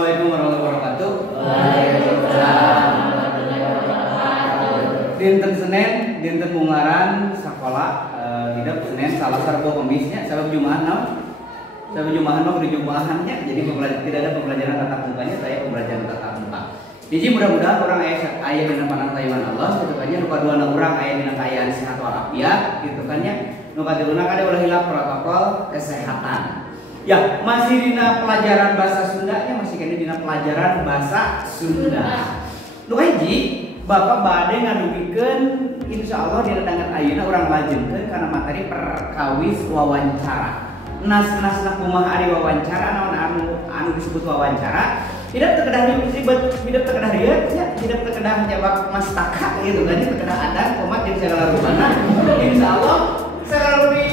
Assalamualaikum warahmatullahi wabarakatuh. Dinten Senin, dinten bungaran sekolah hidup Senin salah sarbo kemisnya sabab Jumat no. Sabab Jumat no di Jumatannya. Jadi tidak ada pembelajaran tatap mukanya, saya pembelajaran tatap muka. Jadi mudah-mudahan orang ayah dina panantaian Allah gitu kan nya, nu kaduana urang aya dina kaayaan sehat walafiat gitu kan nya. Nu katiluna kade ulah hilap protokol kesehatan. Ya, masih dina pelajaran bahasa Sundanya, masih kena dina pelajaran bahasa Sunda. Nu hiji, Bapak bade ngadugikeun insyaallah dina dangan ayeuna urang lajengkeun kana materi perkawis wawancara. Nas-nasna kumaha ari wawancara naon anu disebut wawancara. Tidak terkedah ribet, tidak terkedah rieuh, tidak terkedah jawab mastaka gitu kan, terkedah adan komat jeung segala rupana. Insyaallah segala di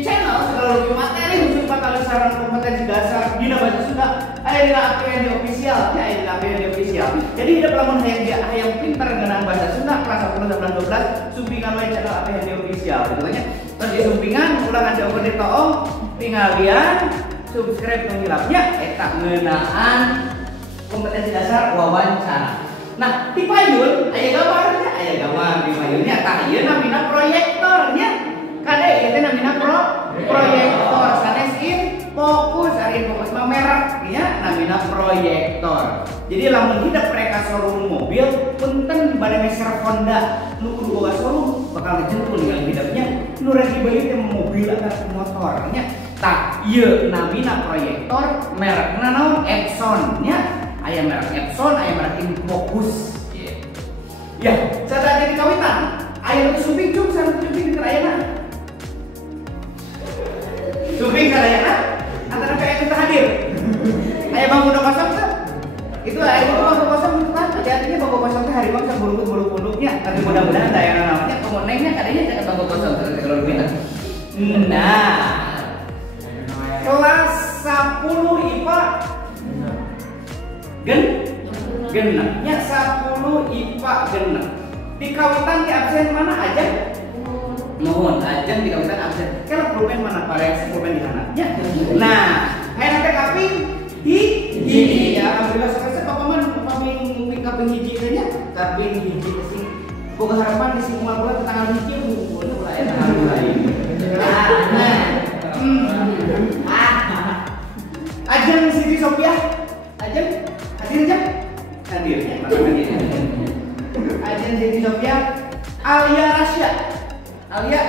channel, segala di materi khusus bakal saran kompetensi dasar dina bahasa Sunda aya dina APHD official, ya aya dina APHD official. Jadi hidup lamun hayang pinter ngeunaan bahasa Sunda kelas 10 sampai 12 sumpingan we channel APHD official gitu kan nya. Terus di sumpingan ulang ada di toong tingalian subscribe nu hilapnya eta ngeunaan kompetensi dasar wawancara. Nah, di payun aya gambarnya, aya gambar di payunnya tah ieu namina proyektornya. Kade ieu teh namina proyektor. Sanes fokus, ari fokus mah merek nya namina proyektor. Jadi lamun hidup mereka showroom mobil, punten bade meser Honda nu kudu boga showroom bakal ngejemput ningali hidupnya nu rek dibeli teh mobil atau motor nya. Tah ieu namina proyektor merekna naon? Epson nya. Aya merek Epson, aya merek Infocus. Ya, cara jadi kawitan. Aya nu suping cum, sareng suping keur ayeuna. Suping kadayana antara PN teu hadir. Aya bangku nu kosong teh. Itu aya bangku kosong itu kan. Hati-hatinya bangku kosong teh hari mah buluk-buluk-buluknya. Tapi mudah-mudahan dayana namanya komonengnya kadanya jangan bangku kosong terus minta. Nah, kelas 10 IPA genepnya 10 IPA genep. Di kawitan di absen mana aja? Mohon aja di kawitan absen. Kalau pulpen mana variasi pulpen di hanatnya. Nah, hayang teh kaping hiji ya. Alhamdulillah sakit Bapak mah kaping kaping hiji teh nya. Kaping hiji sing boga harapan di sing moal bola tanggal hiji mun ulah eta tanggal lain. Ajeng Siti Sophia. Ajeng hadir aja. Hadirnya Ajeng Siti Sophia, Alia Rasya. Alia.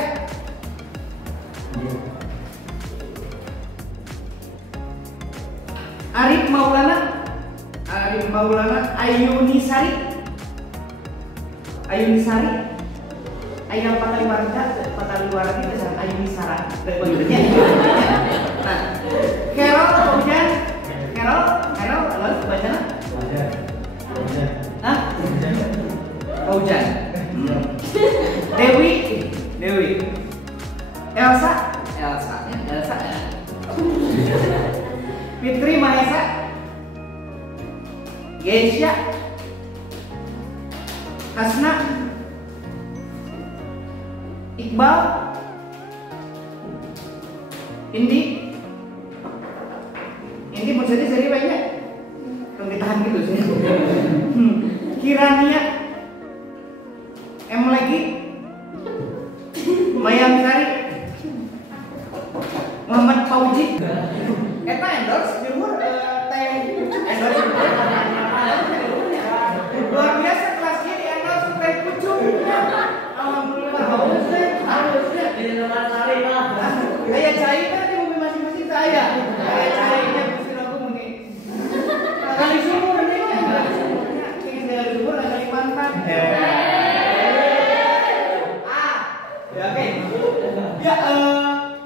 Arif Maulana, Ayuni Sari. Ayam patali warga itu sama Ayuni Sara. Nah, Carol kemudian Carol, halo bacana? Hah? Hujan. Dewi. Elsa. Fitri Mahesa. Geisha. Hasna. Iqbal. Indi mau seri banyak. Tunggu ditahan gitu sih. Kirania. Lagi. Mayang Sari. Muhammad Fauji. Eta endorse di luar teh endorse. Luar biasa kelasnya di endorse teh pucuk. Alhamdulillah harusnya di luar Sari lah. Aya cai kan di mobil masing-masing saya. Aya cainya mesti aku muni. Kali sumur nih. Kayaknya dari sumur ada Kalimantan. Ya oke. Ya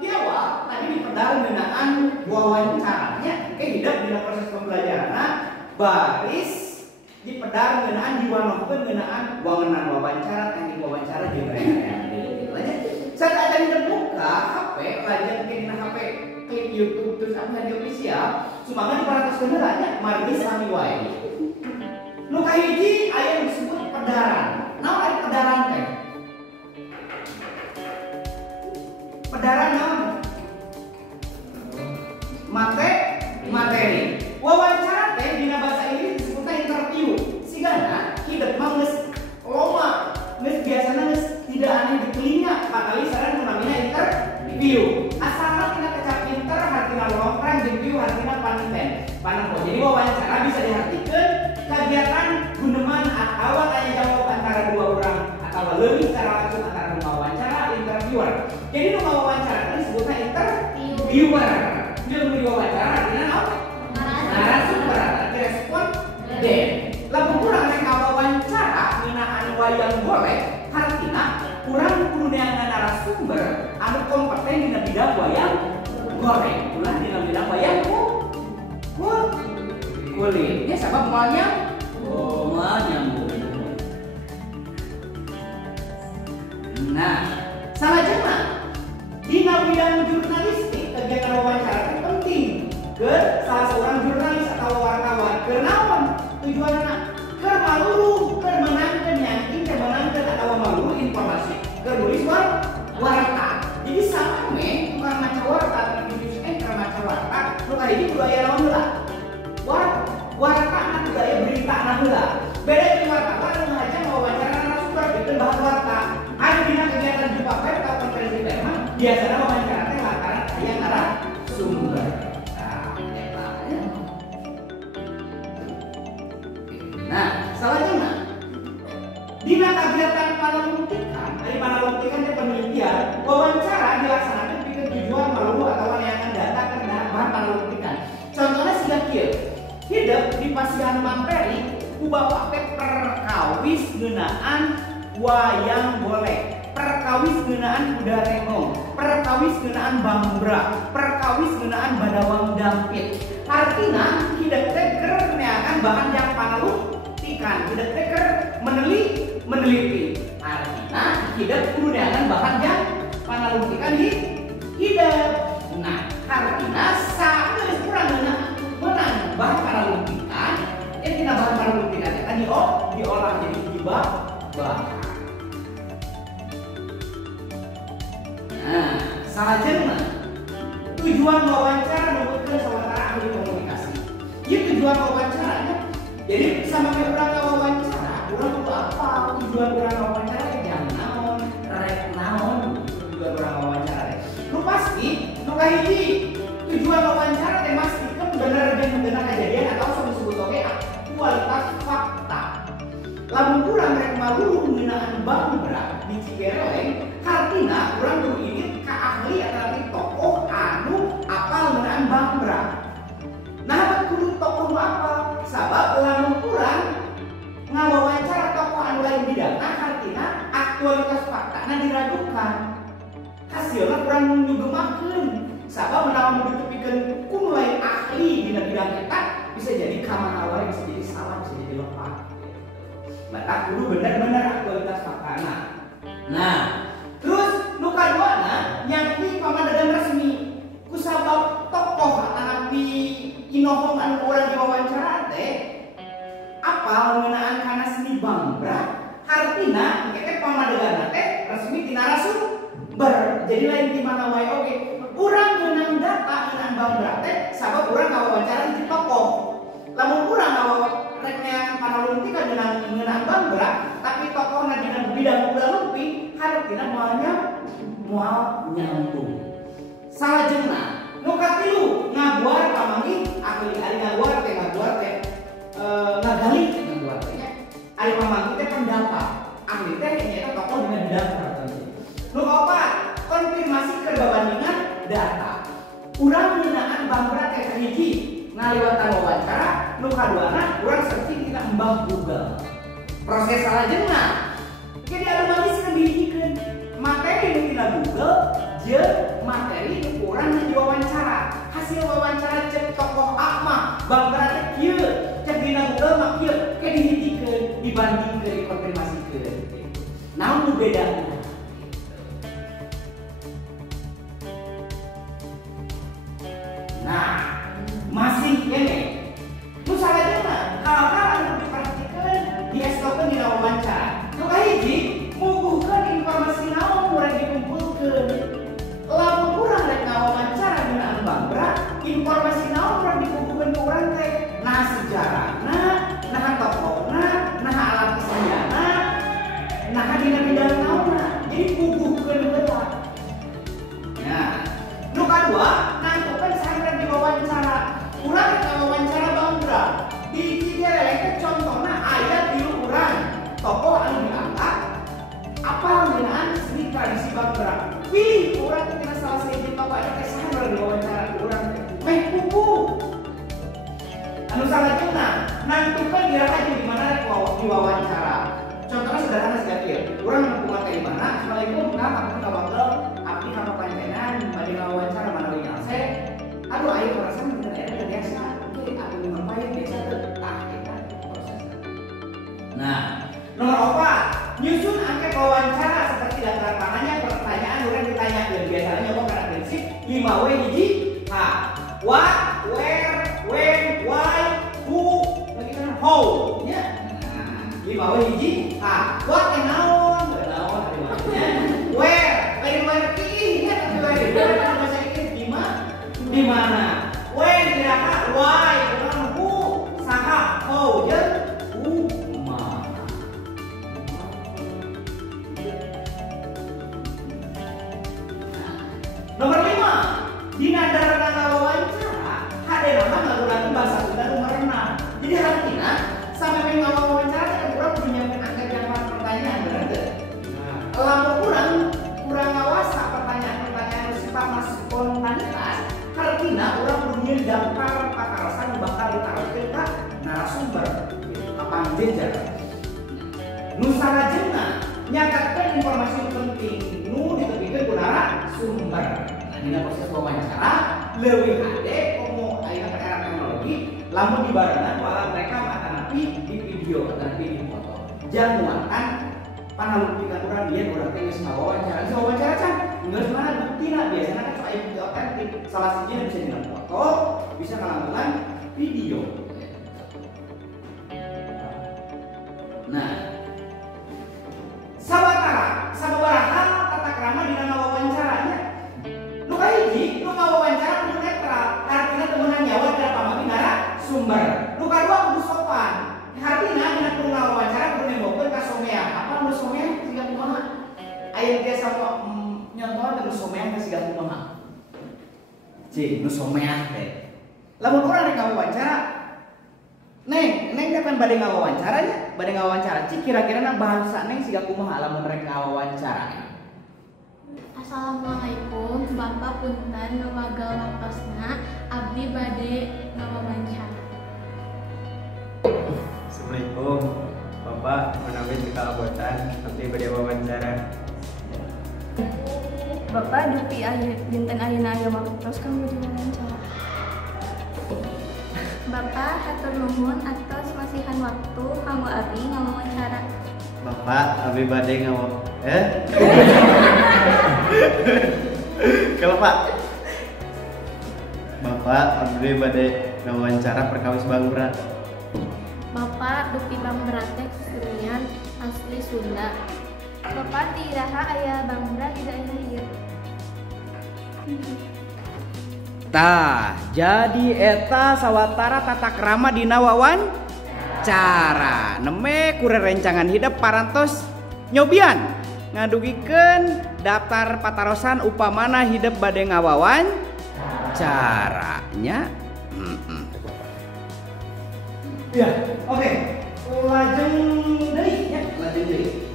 di awal tadi di pedal ngeunaan wawancaranya ke hidup dina proses pembelajaran baris di pedal ngeunaan diwanohkeun ngeunaan wangunan wawancara teknik wawancara jeung mereka saat ada di buka HP lajeng ke dina HP klik YouTube terus anu di official sumangan diparantos nya margi sami wae nu kahiji aya yang disebut pedaran naon ari pedaran teh pedaran naon materi wawancara teh dina bahasa Inggris disebutna interview sigana hideuk mah geus loma geus biasana geus tidak aneh di telinga makali saran namina interview asalna tina kecap inter hartina longkrang jeung view hartina paniten panempo jadi wawancara bisa diartikeun kegiatan guneman atau tanya jawab antara dua orang atau leuwih secara langsung antara wawancara interviewer jadi nu wawancara teh disebutna interviewer jeung diwawancara artinya apa narasumber arti responden lamun urang rek wawancara ngeunaan wayang golek hartina urang kudu neangan narasumber anu kompeten dina bidang wayang golek ulah dina bidang wayang kulit ya sabab moal nyambung nah salajengna dina bidang jurnalistik kegiatan wawancara itu penting ke salah seorang jurnalis atau wartawan ke naon tujuanna ke maluru ke menangkeun nyakin ke menangkeun atau maluru informasi ke nulis warta jadi sampe tukang maca warta ke maca warta nu kahiji kudu aya naon heula warta anu kudu aya berita na heula beda jeung wartawan anu ngajak wawancara narasumber bikin bahan warta ada dina kegiatan jumpa pers atau konferensi pers biasanya wawancara teh lantaran aya narasumber nah salahnya dina kegiatan panalungtikan dari panalungtikan teh penelitian wawancara dilaksanakan pikeun tujuan maluru atawa neangan data kana bahan panalungtikan contohna siga kieu hidup di pasihan Mamperi ku bapak teh perkawis ngeunaan wayang golek perkawis ngeunaan kuda rengong perkawis ngeunaan bambra perkawis ngeunaan badawang dampit artina hidup teh keur neangan bahan yang panalungtikan hidup teh keur meneliti artinya hidup kudu neangan bahan yang panalungtikan hidup nah artinya saeus urang menang bahan panalungtikan tina bahan panalungtikan eta diolah jadi hibah bahan nah salajengna tujuan wawancara nuntutkeun sawatara ahli komunikasi ieu tujuan wawancaranya jadi sama kayak urang wawancara urang kudu apa tujuan urang wawancara jang naon rek naon tujuan urang wawancara nu pasti nu kahiji tujuan wawancara teh mastikeun bener jeung beunang kejadian atau disebut oge kualitas fakta lamun urang rek maluru ngeunaan bambra di Cigereleng hartina urang kudu ingin ka ahli atau tokoh anu apal ngeunaan bambra nah kudu tokoh apal sabab lamun urang ngawawancara tokoh anu lain bidangna hartina aktualitas faktana diragukan hasilna urang nyugemakeun sabab menawa ditepikeun ku lain ahli dina bidang eta bisa jadi kamana wae bisa jadi salah bisa jadi lepat maka kudu bener-bener aktualitas faktana nah terus nu kaduana nyangki pamadegan resmi kusabab tokoh atapi inohong anu urang diwawancara teh apal ngeunaan kana seni bambra hartina engke pamadegan teh resmi ti narasumber jadi lain di mana wae oge urang ngeunang data ngeunaan bambra teh sabab urang ngawawancara di tokoh lamun urang reknya panalungtikan ngeunaan bambra tapi tokohna dina bidang ulah leumpih hartina moal nyambung salajengna nu katilu ngaguar pamanggih ahli ari ngaguar teh ngagali ngaguar teh ari pamanggih teh pendapat ahli teh nyaeta tokoh dina bidang tertentu nu kaopat konfirmasi kerbabandingan data urang ngeunaan bambra teh hiji ngaliwatan wawancara nu kaduana urang searching tina embah Google proses salajengna jadi anu maliskeun dijieun materi nu tina Google jeung materi nu urang diwawancara hasil wawancara cek tokoh akma bang berarti kieu cek dina Google mah kieu ke dihitikeun dibandingkeun dikonfirmasikeun. Namun nu bedana nah masih ini nu salajengna hal-hal anu diperhatikan diestopkeun dina wawancara. Nu kahiji muguhkeun informasi naon urang dikumpulkeun. Lamun urang rek ngawawancara dina anu banggra, informasi naon urang dikumpulkeun ku urang teh? Nah sejarahna, nah tokohna, nah alam kesenianna, nah dina bidang naonna. Jadi muguhkeun heula. Nah, nu kadua nantukeun saha diwawancara. Urang rek ngawawancara banggra. Biji lelek contohna aya tilu urang tokoh anu diangkat apa ngeunaan seni tradisi banggra. Pilih urang kena salah sahiji tokoh aya teh saha urang diwawancara urang teh. Meh kuku. Anu salajengna nantukeun iraha di mana rek diwawancara. Contohna sederhana saja kieu. Urang ngapungan teh di mana? Assalamualaikum, Kang, aku kawanggel abdi ka papancenan bade ngawawancara mana we nyase. Aduh aya perasaan bener eta biasa. Oke, aku ngapain biasa teh tah eta prosesna. Nah, nomor 4, nyusun angket wawancara seperti daftar tangannya pertanyaan urang ditanyakeun. Biasanya nyoba karena prinsip 5W hiji H. What, where, when, why, who, dan how. Ya. Nah, 5W hiji H. What yang naon? Naon ari makna. Where, where ki ya tapi where bahasa Inggris di mana? When kira-kira why, who, saha, how, jeung nomor 5, dina darana wawancara hadeuna mah ngagulatan bahasa Sunda nu merenah. Jadi hartina sampai ngawawancara teh urang kudu nyiapkeun angka jawaban pertanyaan bener teu? Lamun urang ngawasa pertanyaan-pertanyaan nu sifatna spontanitas, hartina urang kudu nyieun daftar patarosan nu bakal ditarokeun ka narasumber ka panjejer. Nu salajengna nyatatkeun informasi penting nu ditepikeun ku narasumber. Dina proses wawancara leuwih hade komo ayeuna era teknologi lamun dibarengan ku alat rekam atanapi di video atanapi di foto. Jangan muatkan panalupikeun urang bieu urang teh geus ngawawancara. Geus wawancara can geus mana buktina biasana kan aya bukti otentik. Salah sijina bisa dina foto, bisa ngalangkungan video. Nah, sababaraha tata krama dina ngawawancaranya. Nu kahiji, nu ngawawancara kudu netral, artina teu meunang nyawa dina pamagi narasumber. Nu kadua kudu sopan. Artina dina kudu ngawawancara kudu nembokeun ka someah. Apa nu someah siga kumaha? Aya tiasa nyontohan nu someah teh siga kumaha? Cing, nu someah teh. Lamun urang rek ngawawancara, Neng teh kan bade ngawawancaranya, bade ngawawancara. Cik kira-kira bahasa Neng siga kumaha lamun rek ngawawancara? Assalamualaikum, Bapak punten nu magal maktosna abdi bade ngawawancara. Assalamualaikum, Bapak menawi kita abotan abdi bade wawancara. Bapak dupi dinten ayeuna aya waktos kanggo diwawancara. Bapak hatur nuhun atas masihan waktu kanggo abdi ngawawancara. Bapak abdi bade Kalau Pak Bapak abdi bade ngawawancara perkawis banggra. Bapak dupi banggra teh kesenian asli Sunda. Bapak di iraha aya banggra di daerah ieu. Tah, jadi eta sawatara tata krama dina wawancara. Neme kurerencangan hidup parantos nyobian ngadugikeun daftar patarosan upamana hidup bade ngawawancaranya. Ya, oke. Lajeng deui nya, lajeng deui.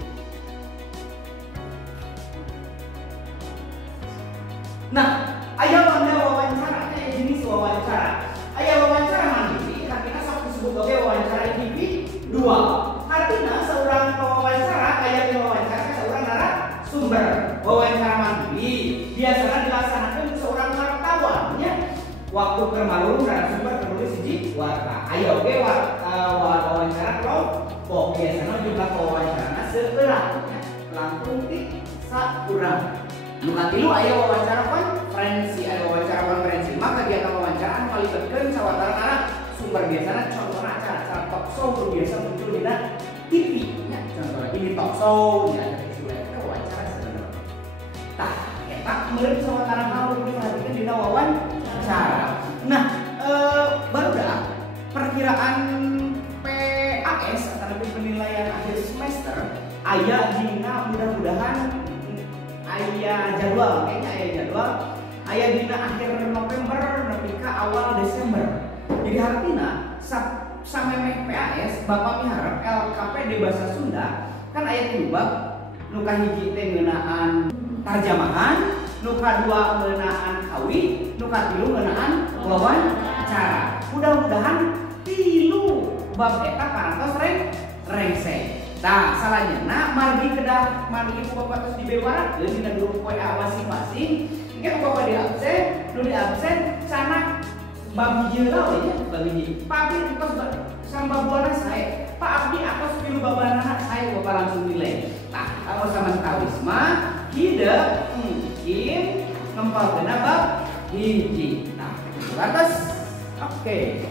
Nah, aya wawancara teh jenis wawancara. Aya wawancara mandiri, artinya sok disebut oge wawancara individual. Artinya seorang pewawancara aya wawancara seorang narasumber. Wawancara mandiri biasanya dilaksanakan seorang wartawan nya. waktu keur malung narasumber tertulis hiji warta. Ayo oge wawancara kelompok biasana jumlah wawancarana seueulah langkung ti saurang. Nu katilu aya wawancara konferensi, maka kegiatan wawancara anu malibatkeun sawatara sumber biasana contohna acara talk show biasa muncul dina TV nya contohna ini talk show nya ada wawancara sebenarnya. Tah eta meureun sawatara hal nu diperhatikeun dina wawancara. Nah, barudak perkiraan PAS atau penilaian akhir semester aya dina mudah-mudahan aya jadwal, kayaknya aya jadwal aya dina akhir November nepi ka awal Desember. Jadi artinya samemeh PAS Bapak miharep LKP di bahasa Sunda kan aya 3 bab, nu kahiji teh ngeunaan tarjamahan, nu kadua ngeunaan kawi, nu katilu ngeunaan wawancara. Mudah-mudahan 3 bab eta parantos rengseng. Nah, salahnya margi kedah margi Bapak terus dibewarakeun dina grup WA masing-masing. Engke Bapak di absen sana bab hiji heula we nya, bab hiji. Pak Abdi tos sambabuana sae. Pak Abdi atos pilu babanana sae Bapak langsung nilai. Tah, amos sama tawis mah hideung mungkin ngempalkeun bab hiji. Nah, lantas oke.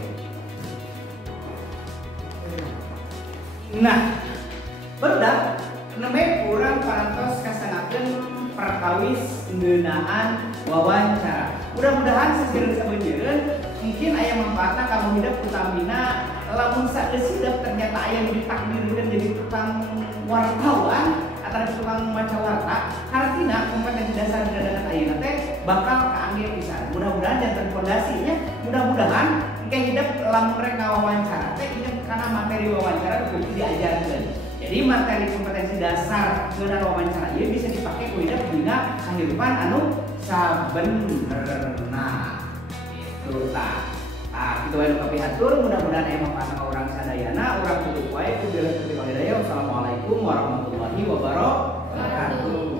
Nah, berdak nembe kurang parantos kasangakeun perkawis ngeunaan wawancara. Mudah-mudahan sesireun sabeunyeun mungkin aya manfaatna kamu hidup utamina lamun saeuseudeup ternyata aya nu ditakdirkeun jadi tukang wartawan atau tukang maca warta. Artina kompetensi dasar dadakan ayeuna teh bakal kaangge pisan. Mudah-mudahan janten fondasinya, mudah-mudahan engke hidup lamun rek ngawawancara teh inget kana materi wawancara kudu diajarkeun. Jadi materi kompetensi dasar ngeunaan wawancara ieu bisa dipake ku hidup dina kahirupan anu sabenerna. Itu tah. Kitu wae nu kapihatur, mudah-mudahan aya manfaatna ka urang sadayana, urang tutup wae ku bilah teu hidayah. Wassalamualaikum warahmatullahi wabarakatuh.